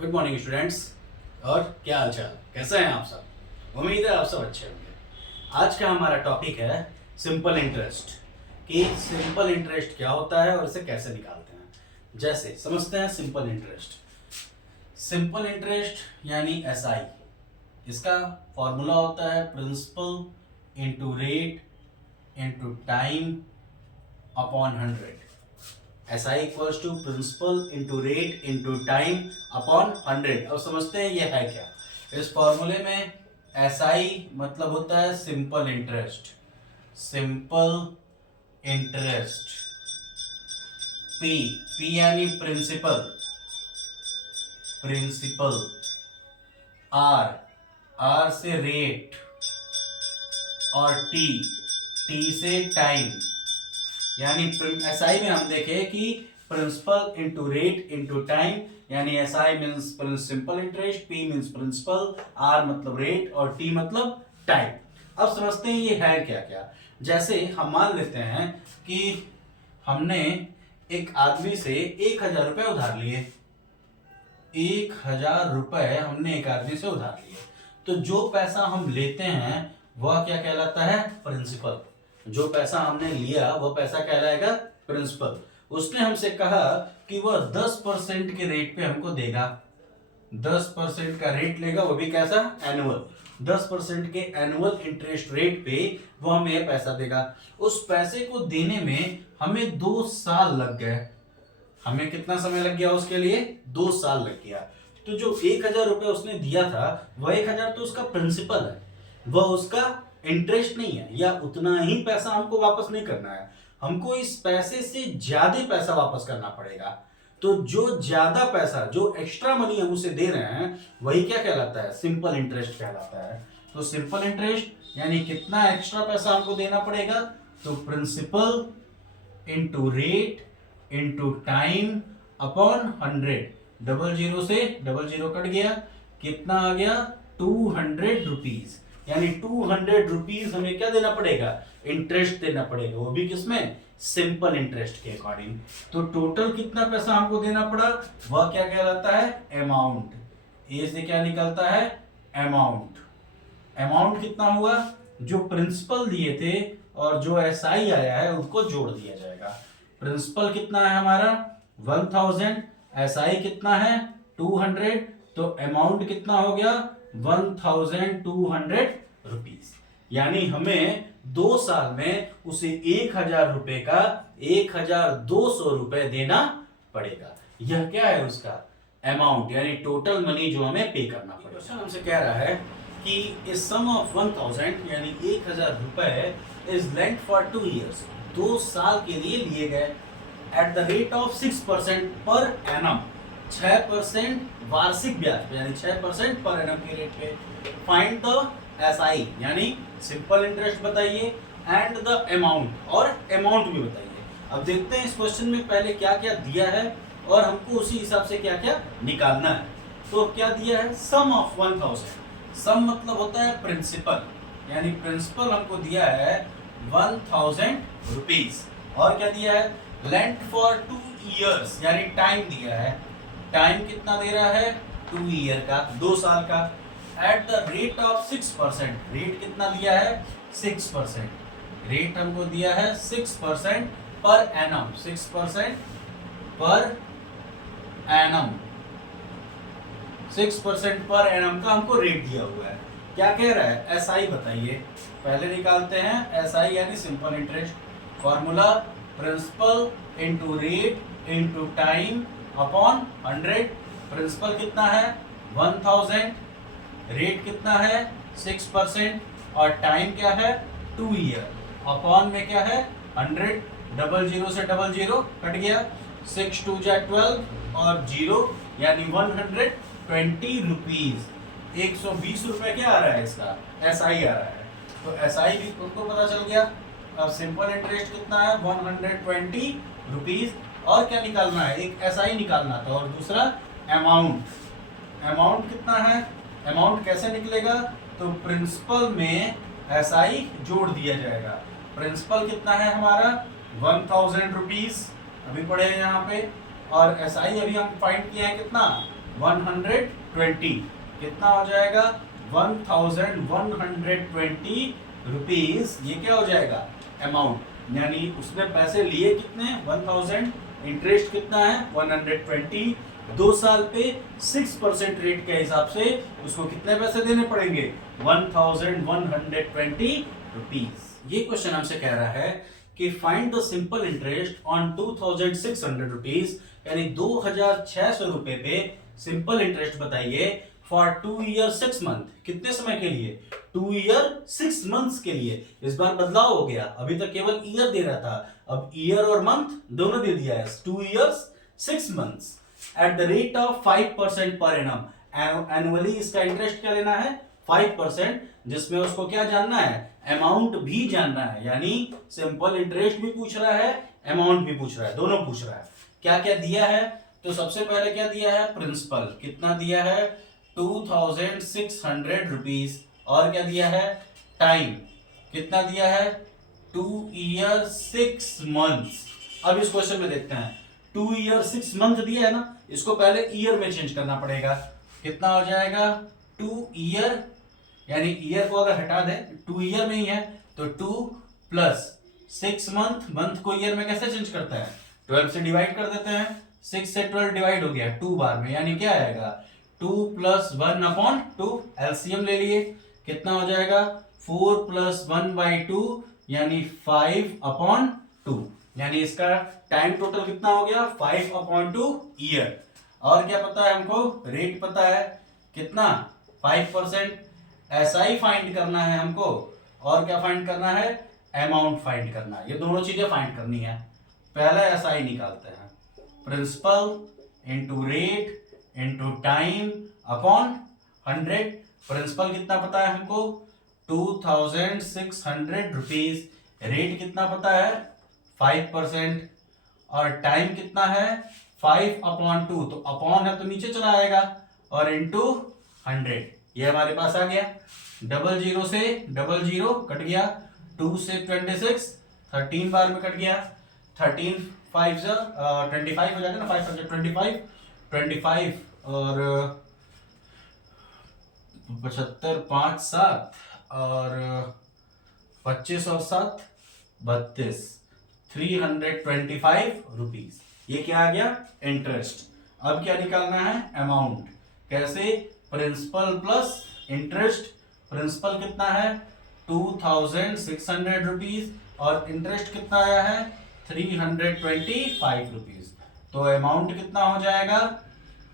Good morning students. और क्या हाल चाल, कैसे हैं आप सब? उम्मीद है आप सब अच्छे होंगे। आज का हमारा टॉपिक है सिंपल इंटरेस्ट, कि सिंपल इंटरेस्ट क्या होता है और इसे कैसे निकालते हैं। जैसे समझते हैं सिंपल इंटरेस्ट। सिंपल इंटरेस्ट यानी एसआई, इसका फॉर्मूला होता है principal into rate into time upon 100। SI equals to principal into rate into time upon 100। अब समझते हैं ये है क्या। इस फॉर्मूले में SI मतलब होता है simple interest, simple interest. P, P यानी प्रिंसिपल, प्रिंसिपल। R, R से रेट, और T, T से टाइम। यानी एसआई में हम देखें कि principal into rate into time, यानी SI means simple interest, P means principal, R मतलब रेट और टी मतलब टाइम। अब समझते हैं ये है क्या क्या। जैसे हम मान लेते हैं कि हमने एक आदमी से 1,000 रुपए उधार लिए। 1,000 रुपए हमने एक आदमी से उधार लिए, तो जो पैसा हम लेते हैं वह क्या कहलाता है? प्रिंसिपल। जो पैसा हमने लिया वो पैसा कहलाएगा प्रिंसिपल। उसने हमसे कहा कि वह 10% के रेट पे हमको देगा। 10% का रेट लेगा, वो भी कैसा? एनुअल। 10% के एनुअल इंटरेस्ट रेट पे वो हमें यह पैसा देगा। उस पैसे को देने में हमें 2 साल लग गए। हमें कितना समय लग गया उसके लिए? 2 साल लग गया। तो जो 1,000 रुपए उसने दिया था, वह 1,000 तो उसका प्रिंसिपल है, वह उसका इंटरेस्ट नहीं है, या उतना ही पैसा हमको वापस नहीं करना है, हमको इस पैसे से ज्यादा पैसा वापस करना पड़ेगा। तो जो ज्यादा पैसा, जो एक्स्ट्रा मनी हम उसे दे रहे हैं, वही क्या कहलाता है? सिंपल इंटरेस्ट कहलाता है। तो सिंपल इंटरेस्ट यानी कितना एक्स्ट्रा पैसा हमको देना पड़ेगा? तो principal into rate into time upon 100। 00 से 00 कट गया, कितना आ गया? 200 रुपीज। यानी 200 रुपीज हमें क्या देना पड़ेगा? इंटरेस्ट देना पड़ेगा, वो भी किसमें? सिंपल इंटरेस्ट के अकॉर्डिंग। तो टोटल कितना पैसा हमको देना पड़ा, वह क्या कहलाता है? अमाउंट। ए से क्या निकलता है? अमाउंट। अमाउंट कितना हुआ? जो प्रिंसिपल दिए थे और जो एसआई आया है उनको जोड़ दिया जाएगा। प्रिंसिपल कितना है हमारा? 1000। एसआई कितना है? 200। तो अमाउंट कितना हो गया? 1200 रुपीज। यानी हमें 2 साल में उसे 1,000 रुपए का 1,200 रुपए देना पड़ेगा। यह क्या है? उसका अमाउंट, यानी टोटल मनी जो हमें पे करना पड़ेगा। क्वेश्चन हमसे कह रहा है कि इस सम ऑफ 1000 यानी 1,000 रुपए इज लेंट फॉर 2 ईयर्स, 2 साल के लिए लिए गए, at the rate of 6% per annum, 6% वार्षिक ब्याज, यानी 6% पर एनम के रेट पे। फाइंड द एसआई यानी सिंपल इंटरेस्ट बताइए, एंड द अमाउंट, और अमाउंट भी बताइए। अब देखते हैं इस क्वेश्चन में पहले क्या क्या दिया है और हमको उसी हिसाब से क्या क्या निकालना है। तो क्या दिया है? सम ऑफ 1000। सम मतलब होता है प्रिंसिपल, यानी प्रिंसिपल हमको दिया है 1000 रुपीज। और क्या दिया है? लेंट फॉर 2 ईयर्स, यानी टाइम दिया है। टाइम कितना दे रहा है? 2 ईयर का, 2 साल का। At the rate of 6%, rate कितना दिया है? 6%। रेट हमको दिया है 6% per annum, 6% per annum, 6% per annum का हमको रेट दिया हुआ है। क्या कह रहा है? एसआई बताइए। पहले निकालते हैं एसआई यानी simple interest. Formula principal into rate into time upon 100। Principal कितना है? 1000। रेट कितना है? 6%। और टाइम क्या है? 2 ईयर। अपॉन में क्या है? 100। 00 से 00 कट गया, 6 2 जा 12 और 0, यानी 120 रुपीज। 120 रुपए क्या आ रहा है? इसका एसआई आ रहा है। तो एसआई भी तुमको पता चल गया। अब सिंपल इंटरेस्ट कितना है? 120 रुपीज। और क्या निकालना है? एक एसआई निकालना था और दूसरा अमाउंट। अमाउंट कितना है? अमाउंट कैसे निकलेगा? तो प्रिंसिपल में एसआई जोड़ दिया जाएगा। प्रिंसिपल कितना है हमारा? 1000 रुपीज, अभी पढ़े हैं यहाँ पे। और एसआई अभी हम फाइंड किए हैं कितना? 120 कितना हो जाएगा 1120 रुपीज, ये क्या हो जाएगा अमाउंट, यानी उसने पैसे लिए कितने 1000, इंटरेस्ट कितना है 120, 2 साल पे 6% रेट के हिसाब से उसको कितने पैसे देने पड़ेंगे 1120 रुपीज। ये क्वेश्चन हमसे कह रहा है कि find the simple interest on 2600 rupees, यानी 2600 रुपए पे सिंपल इंटरेस्ट बताइए फॉर 2 ईयर 6 मंथ, कितने समय के लिए 2 ईयर 6 मंथ्स के लिए। इस बार बदलाव हो गया, अभी तक केवल ईयर दे रहा था, अब ईयर और मंथ दोनों दे दिया है, 2 years 6 months at the rate of 5% per annum. Annually इसका इंटरेस्ट क्या लेना है 5%, जिसमें उसको क्या जानना है अमाउंट भी जानना है, यानी सिंपल इंटरेस्ट भी पूछ रहा है अमाउंट भी पूछ रहा है, दोनों पूछ रहा है। क्या क्या दिया है, तो सबसे पहले क्या दिया है प्रिंसिपल, कितना दिया है 2600 रुपीज, और क्या दिया है टाइम, कितना दिया है 2 ईयर 6 मंथ्स। अब इस क्वेश्चन में देखते हैं 2 ईयर 6 मंथ दिया है ना, इसको पहले ईयर में चेंज करना पड़ेगा, कितना हो जाएगा 2 ईयर, यानी ईयर को अगर हटा दें 2 ईयर में ही है तो 2 प्लस 6 मंथ, मंथ को ईयर में कैसे चेंज करता है 12 से डिवाइड कर देते हैं, 6 से 12 डिवाइड हो गया 2 बार में, यानी क्या आएगा 2 + 1/2, एलसीएम ले लिए, कितना हो जाएगा 4 + 1/2 यानी 5/2, यानी इसका टाइम टोटल कितना हो गया 5/2 ईयर। और क्या पता है हमको रेट पता है कितना 5%, एसआई फाइंड करना है हमको, और क्या फाइंड करना है अमाउंट फाइंड करना है, ये दोनों चीजें फाइंड करनी है। पहले एसआई निकालते हैं, principal into rate into time upon 100। Principal कितना पता है हमको 2600 रुपीज, रेट कितना पता है 5%, और टाइम कितना है 5/2, तो अपॉन है तो नीचे चला आएगा, और इंटू 100, ये हमारे पास आ गया। 00 से 00 कट गया, 2 से 26 13 बार में कट गया, 13 5 से 25 हो जाएगा ना, 5 से 25 और 75 5 7 और 25 और 7 32, 325 रुपीज, ये क्या आ गया इंटरेस्ट। अब क्या निकालना है अमाउंट, कैसे प्रिंसिपल प्लस इंटरेस्ट, प्रिंसिपल कितना है 2600 रुपीज और इंटरेस्ट कितना आया है 325 रुपीज, तो अमाउंट कितना हो जाएगा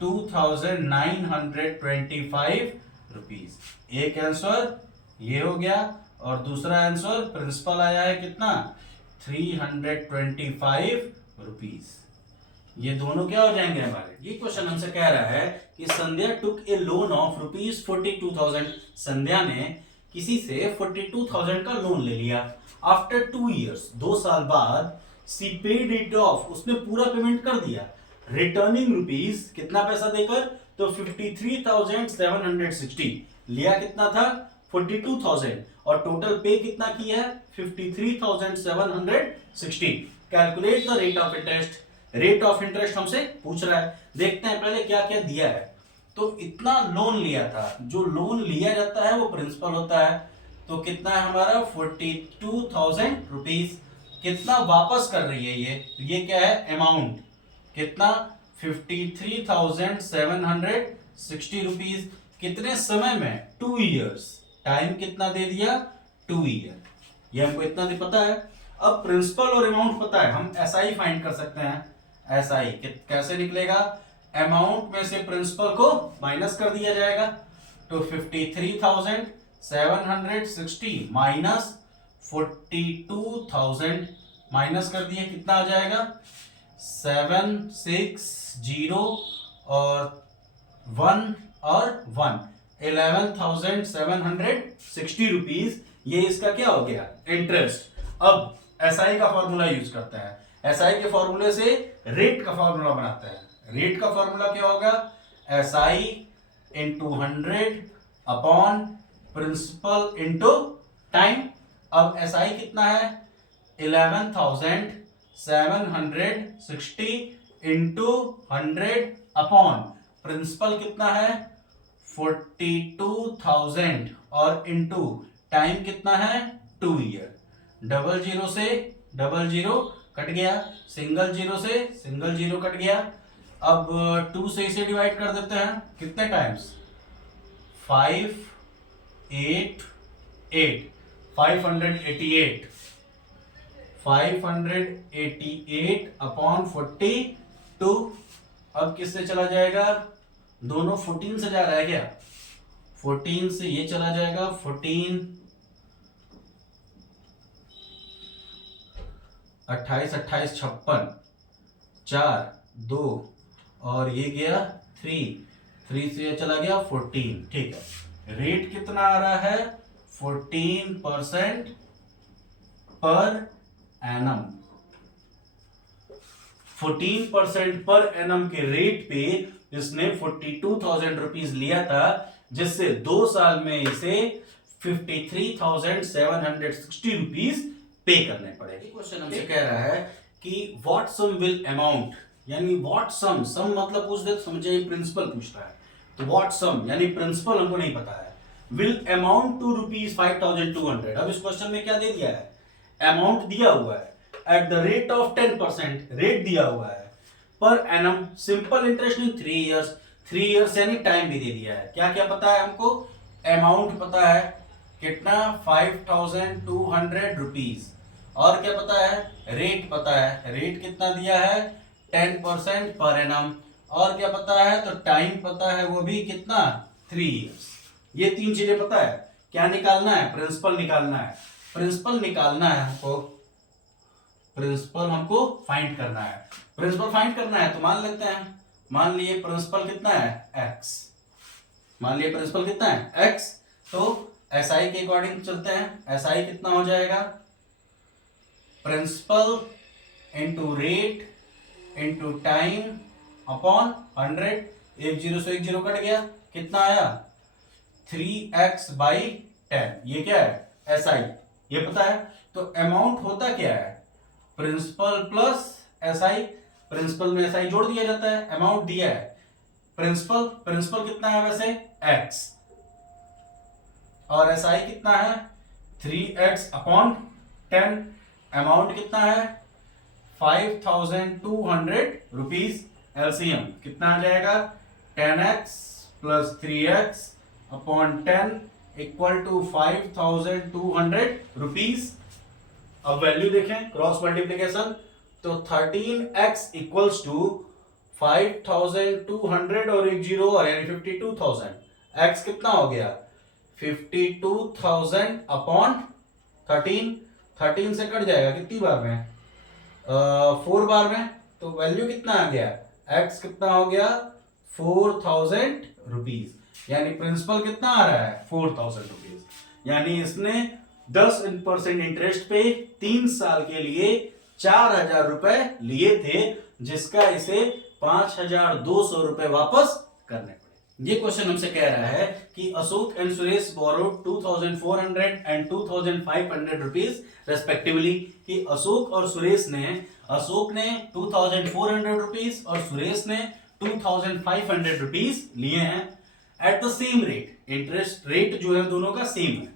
2925 रुपीज। एक आंसर ये हो गया, और दूसरा आंसर प्रिंसिपल आया है कितना 325 रुपीज। ये दोनों क्या हो जाएंगे हमारे। ये क्वेश्चन हमसे कह रहा है कि संध्या टुक ए लोन ऑफ ₹42,000, संध्या ने किसी से 42,000 का लोन ले लिया। आफ्टर 2 इयर्स, 2 साल बाद सी पेड इट ऑफ, उसने पूरा पेमेंट कर दिया, रिटर्निंग रुपीज कितना पैसा देकर, तो 53,760, लिया कितना था 42,000 और टोटल पे कितना किया है 53,760। Calculate the rate of interest, rate of interest हमसे पूछ रहा है, देखते हैं पहले क्या क्या दिया है। तो इतना लोन लिया था, जो लोन लिया जाता है वो प्रिंसिपल होता है, तो कितना है हमारा 42,000 रुपीज, कितना वापस कर रही है ये क्या है अमाउंट, कितना 53,760 रुपीज, कितने समय में 2 इयर्स, टाइम कितना दे दिया 2 ईयर, ये हमको इतना नहीं पता है। अब प्रिंसिपल और अमाउंट पता है, हम एसआई फाइंड कर सकते हैं। एसआई कैसे निकलेगा, अमाउंट में से प्रिंसिपल को माइनस कर दिया जाएगा, तो 53,760 माइनस 42,000 माइनस कर दिए, कितना आ जाएगा 760 और 1 और 1 11,760 रुपीज, ये इसका क्या हो गया इंटरेस्ट। अब एसआई का फॉर्मूला यूज करते हैं, एसआई के फॉर्मूले से रेट का फॉर्मूला बनाते हैं। रेट का फॉर्मूला क्या होगा SI into 100 upon principal into time. अब एसआई कितना है 11,760 इंटू 100 अपॉन प्रिंसिपल कितना है 42,000 और इनटू टाइम कितना है 2 ईयर। डबल जीरो से डबल जीरो कट गया, सिंगल जीरो से सिंगल जीरो कट गया। अब 2 से इसे डिवाइड कर देते हैं, कितने टाइम्स 5 8 8 588 588 अपॉन 42। अब किससे चला जाएगा, दोनों 14 से जा रहा है क्या, 14 से ये चला जाएगा 14 28 28 56 4 2 और ये गया 3 से ये चला गया 14। ठीक है, रेट कितना आ रहा है 14% पर एनम। 14% पर एनम के रेट पे इसने 42,000 रुपीज लिया था, जिससे 2 साल में इसे 53,760 रुपीज पे करने पड़ेंगे। क्वेश्चन हमसे कह रहा है कि व्हाट सम विल अमाउंट, यानी व्हाट सम मतलब पूछ दे, समझे प्रिंसिपल पूछ रहा है, तो व्हाट सम यानी प्रिंसिपल हमको नहीं पता है, विल अमाउंट टू ₹5,200। अब इस क्वेश्चन में क्या दे दिया है, अमाउंट दिया हुआ है at the rate of 10%, rate दिया हुआ है per annum, simple interest in 3 years, 3 years यानी टाइम भी दे दिया है। क्या क्या पता है हमको, अमाउंट पता है कितना 5,200 रुपीज, और क्या पता है, रेट पता है, रेट कितना दिया है 10% पर एनम, और क्या पता है, तो टाइम पता है वो भी कितना 3 इयर्स। ये 3 चीजें पता है। क्या निकालना है, प्रिंसिपल निकालना है, प्रिंसिपल निकालना है हमको, प्रिंसिपल हमको फाइंड करना है, प्रिंसिपल फाइंड करना है। तो मान लेते हैं, मान लिए प्रिंसिपल कितना है x, मान लिए प्रिंसिपल कितना है x, तो SI के अकॉर्डिंग चलते हैं। SI कितना हो जाएगा, principal into rate into time upon 100। 1 0 से 1 0 कट गया, कितना आया 3x/10। ये क्या है SI, ये पता है। तो अमाउंट होता क्या है, प्रिंसिपल प्लस SI, प्रिंसिपल में SI जोड़ दिया जाता है, अमाउंट दिया है, प्रिंसिपल प्रिंसिपल कितना है वैसे x, और SI कितना है 3x/10, अमाउंट कितना है 5,200 रुपीज। एलसीएम कितना आ जाएगा 10x plus 3x/10 equal to 5,200 rupees. अब वैल्यू देखें, क्रॉस मल्टीप्लीकेशन, तो 13x इक्वल्स टू 5,200 और एक जीरो और यानी 52,000। x कितना हो गया 52,000/13, 13 से कट जाएगा कितनी बार में 4 बार में, तो वैल्यू कितना आ गया x कितना हो गया 4,000 रुपीज, यानी प्रिंसिपल कितना आ रहा है 4,000 रुपीज। यानी इसने 10% इंटरेस्ट पे 3 साल के लिए 4,000 रुपए लिए थे, जिसका इसे 5,200 रुपए वापस करने पड़े। ये क्वेश्चन हमसे कह रहा है कि Ashok and Suresh borrowed 2,400 and 2,500 rupees respectively, कि अशोक और सुरेश ने, अशोक ने 2,400 रुपीज और सुरेश ने 2,500 रुपीज लिए हैं at the same rate. Interest rate जो है दोनों का सेम है,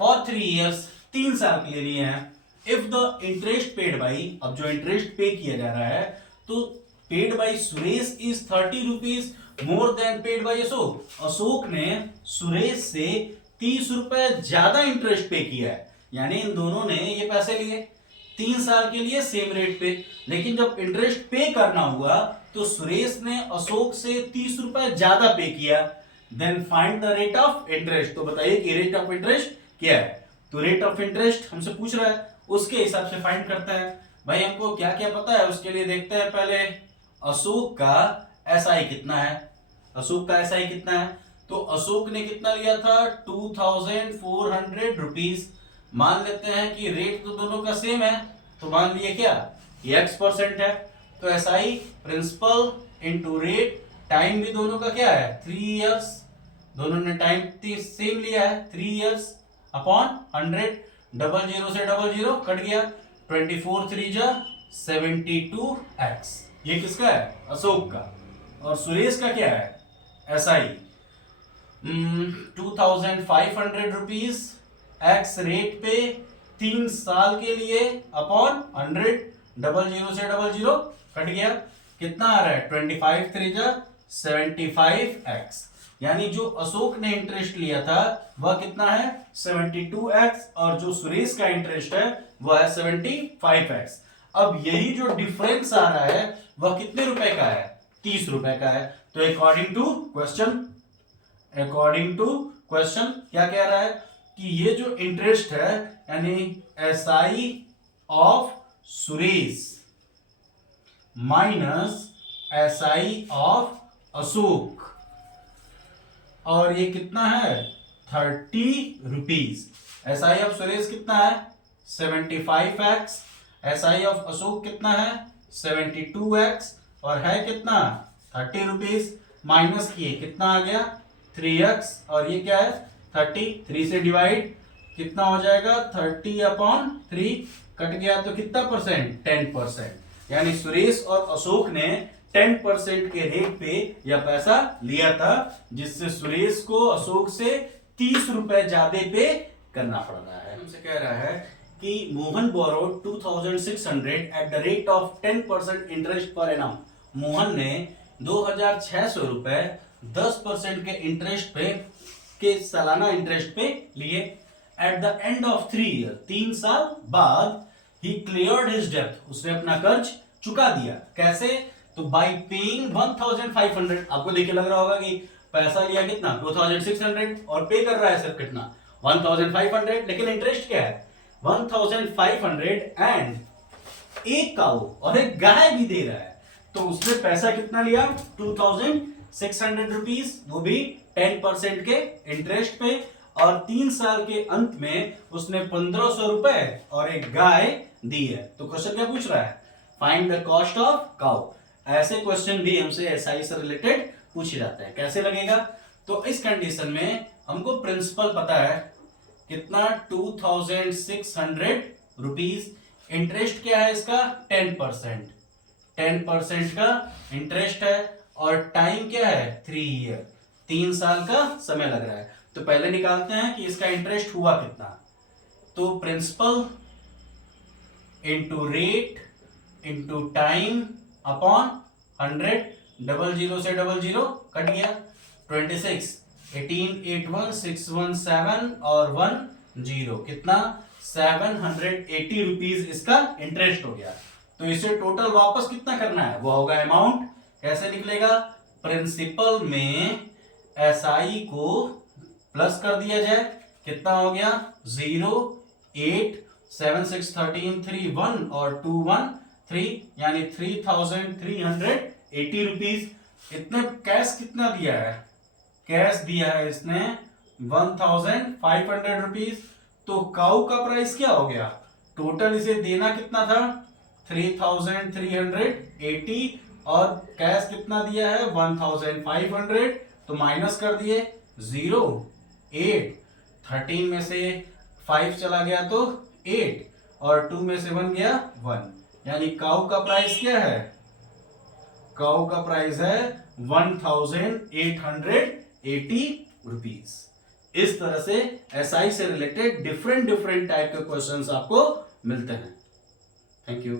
फॉर 3 इयर्स, 3 साल के लिए लिए हैं। If the interest paid by, अब जो इंटरेस्ट पे किया जा रहा है, तो paid by Suresh is 30 rupees more than paid by Ashok. Ashok ने सुरेश से 30 रुपए ज्यादा इंटरेस्ट पे किया है, यानी इन दोनों ने ये पैसे लिए 3 साल के लिए सेम रेट पे, लेकिन जब इंटरेस्ट पे करना हुआ तो सुरेश ने अशोक से 30 रुपए ज्यादा पे किया। Then find the rate of interest, तो बताइए कि रेट ऑफ इंटरेस्ट क्या है। तो रेट ऑफ इंटरेस्ट हमसे पूछ रहा है, उसके हिसाब से फाइंड करते हैं। भाई हमको क्या क्या पता है उसके लिए देखते हैं पहले, अशोक का SI कितना है, अशोक का SI कितना है, तो अशोक ने कितना लिया था 2,400 रुपीज। मान लेते हैं कि रेट तो दोनों का सेम है, तो मान लिए क्या ये x% है, तो SI principal into rate, time भी दोनों का क्या है 3 इयर्स, दोनों ने टाइम सेम लिया है 3 इयर्स अपॉन 100। डबल जीरो से डबल जीरो कट गया, 24 3 जा 72x। ये किसका है अशोक का, और सुरेश का क्या है SI 2500 रुपीज एक्स रेट पे 3 साल के लिए अपॉन 100, 00 से 00 कट गया, कितना आ रहा है 25 3 जा 75x, यानी जो अशोक ने इंटरेस्ट लिया था वह कितना है 72x, और जो सुरेश का इंटरेस्ट है वह है 75x। अब यही जो डिफरेंस आ रहा है वह कितने रुपए का है 30 रुपए का है। तो अकॉर्डिंग टू क्वेश्चन क्या कह रहा है कि ये जो इंटरेस्ट है यानी SI of Suresh minus SI of Ashok, और ये कितना है 30 रुपीज। SI ऑफ सुरेश कितना है 75x, SI ऑफ अशोक कितना है 72x, और है कितना 30 रुपीज, माइनस किए कितना आ गया 3x, और ये क्या है 33 से डिवाइड कितना हो जाएगा 30/3 कट गया, तो कितना परसेंट 10%, यानी सुरेश और अशोक ने 10% के रेट पे यह पैसा लिया था, जिससे सुरेश को अशोक से 30 रुपए ज्यादा पे करना पड़ रहा है। हमसे कह रहा है कि Mohan borrowed 2600 at the rate of 10% interest per annum. Mohan ने 2600 रुपए 10% के इंटरेस्ट पे के सालाना इंटरेस्ट पे लिए। At the end of 3 year 3 साल बाद ही क्लियर्ड हिज डेब्ट, उसने अपना कर्ज चुका दिया। कैसे? तो बाय पेइंग 1500, आपको देख के लग रहा होगा कि पैसा लिया कितना 2600 और पे कर रहा है सिर्फ कितना 1500, लेकिन इंटरेस्ट क्या है 1500 एंड एक काऊ और एक गाय भी दे रहा है, तो उसने पैसा कितना लिया 2600 रुपीज, वो भी 10% के इंटरेस्ट पे, और 3 साल के अंत में उसने 1500 रुपए और एक गाय दी है। तो क्वेश्चन क्या पूछ रहा है find the cost of cow. ऐसे क्वेश्चन भी हमसे एसआई से रिलेटेड पूछे जाते हैं। कैसे लगेगा? तो इस कंडीशन में हमको प्रिंसिपल पता है कितना 2600 रुपीज, इंटरेस्ट क्या है इसका 10% का इंटरेस्ट है, और टाइम क्या है 3 ईयर, 3 साल का समय लग रहा है। तो पहले निकालते हैं कि इसका इंटरेस्ट हुआ कितना। तो principal into rate into time upon 100, 00 से 00 कट गया, 26, 18, 81, 617 और 10 कितना 780 रुपीज इसका इंटरेस्ट हो गया। तो इसे टोटल वापस कितना करना है वो होगा अमाउंट। कैसे निकलेगा? प्रिंसिपल में एसआई को प्लस कर दिया जाए, कितना हो गया 0, 8, 7, 6, 13, 3, 1 और 2, 1, 3, यानी 3380 रुपीज। इतने कैश कितना दिया है? कैश दिया है इसने 1500 रुपीज। तो काऊ का प्राइस क्या हो गया? टोटल इसे देना कितना था 3380 और कैश कितना दिया है 1500, तो माइनस कर दिए 0, 8, 13 में से 5 चला गया तो 8 और 2 में से 1 गया 1, यानी काऊ का प्राइस क्या है? काऊ का प्राइस है 1880 रुपीज। इस तरह से एसआई से रिलेटेड डिफरेंट टाइप के क्वेश्चंस आपको मिलते हैं। Thank you.